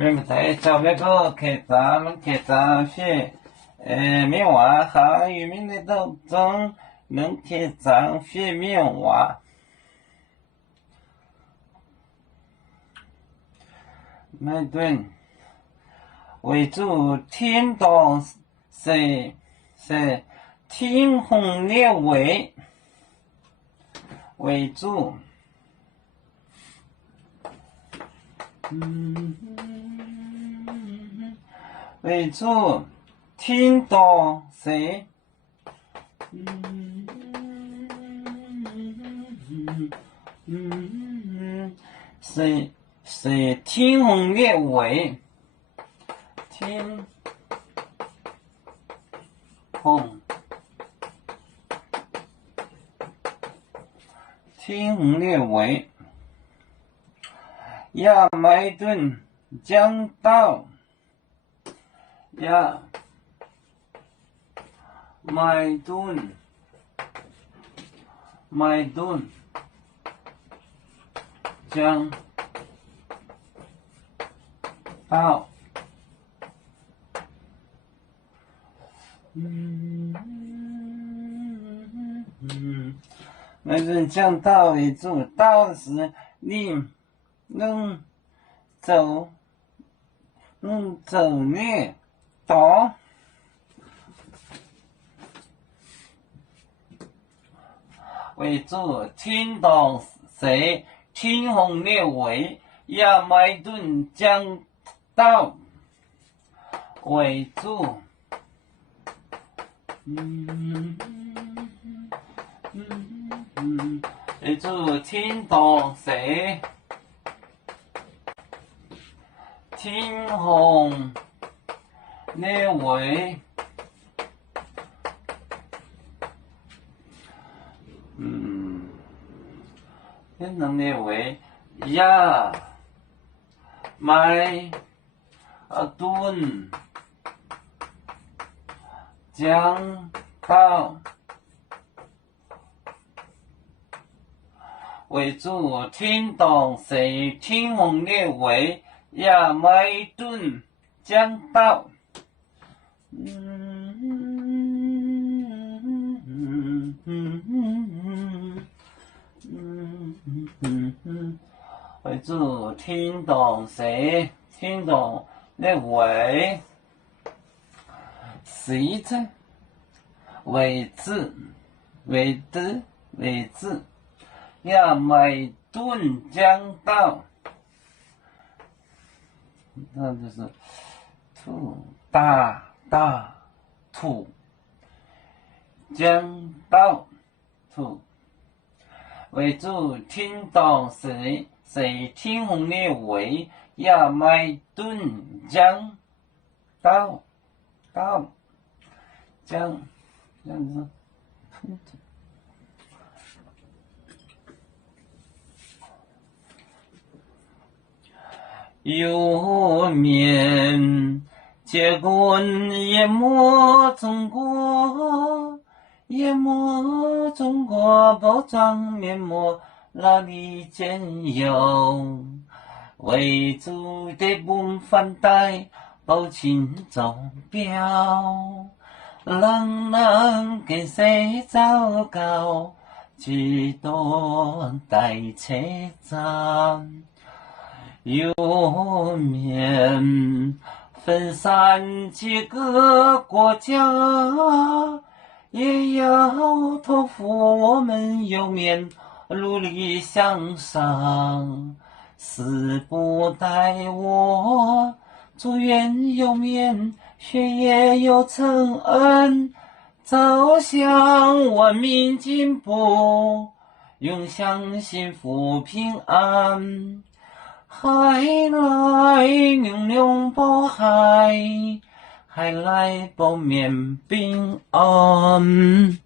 mình thấy cho biết có kể giá phía miêu hóa hạ yu mình đi đâu trong能kể giá phía miêu hóa麦顿为主天道是天红列为主为主天道是天红列为天红列为亚麦顿将到亚麦顿将到麦顿将到为主，到时你能走呢到为主，天道是天红列为亚麦顿将到为主，为主天道是天红列为天红列为亚麦顿将到为主天道是天红列为亚麦顿将到为主天道是天道列为谁字为字亚麦顿将到，那就是大土将到土为主天道是天红列为亚麦顿将到将这样子有面结棍淹没中国包装面目哪里见有为主的不反带报情走标人给谁糟糕几多代车站有面分散几个国家也要托付我们有面努力向上死不待我祝愿有面学业有成恩走向文明进步永享幸福平安海来玲珑宝海来报面平安